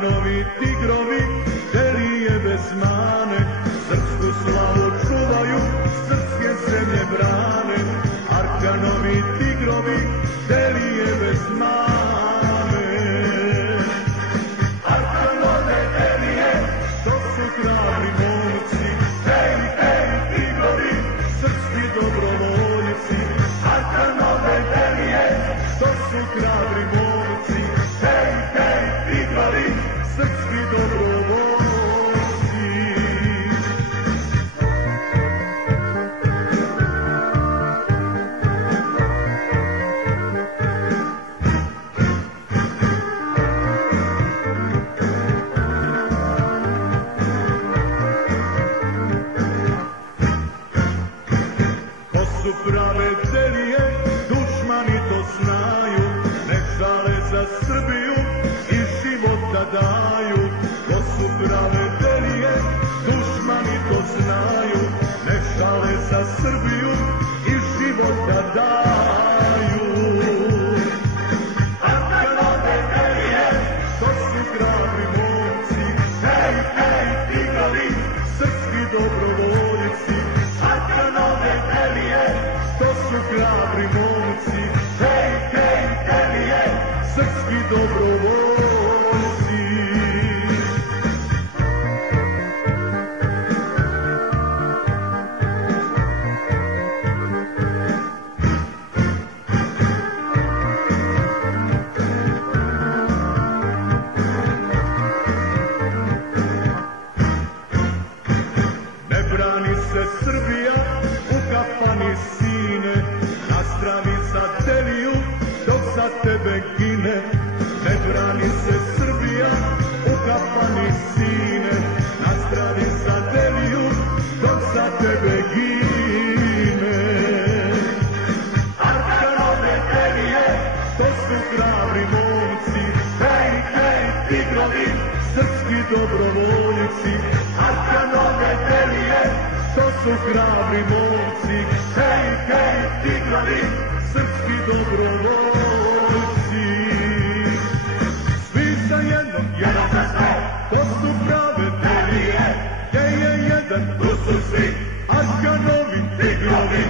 Arkanovi tigrovi, Delije bez mane, srpsku slavu čuvaju, srpske zemlje brane. Arkanovi tigrovi, Delije bez mane. Arkanove Delije, to su hrabri momci, hej, hej, tigrovi, srpski dobrovoljci. Arkanove Delije, to su hrabri momci, hej, hej, tigrovi, srpski dobrovoljci. To su prave Delije, dušmani to znaju, ne žale za Srbiju i života daju. To su prave Delije, dušmani to znaju, ne žale za Srbiju i života daju. Arkanove Delije, to su hrabri momci, hej, hej, tigrovi, srpski dobrovoljci. Arkanove Delije, to su hrabri momci, hej, hej, Delije, srpski dobrovoljci. Ne brani se Srbija u kafani sine, nastrani za Deliju dok za tebe gine. Ne brani se Srbija u kafani sine, nastrani za Deliju dok za tebe gine. Arkanove Delije, to su hrabri momci, hej, hej, tigrovi, srpski dobrovoljci. Arkanove Delije, to su hrabri momci, hej, hej, tigrovi, srpski dobrovoljci. Svi za jednog, jedan za sve, to su prave Delije, gdje je jedan, tu su svi. Arkanovi tigrovi,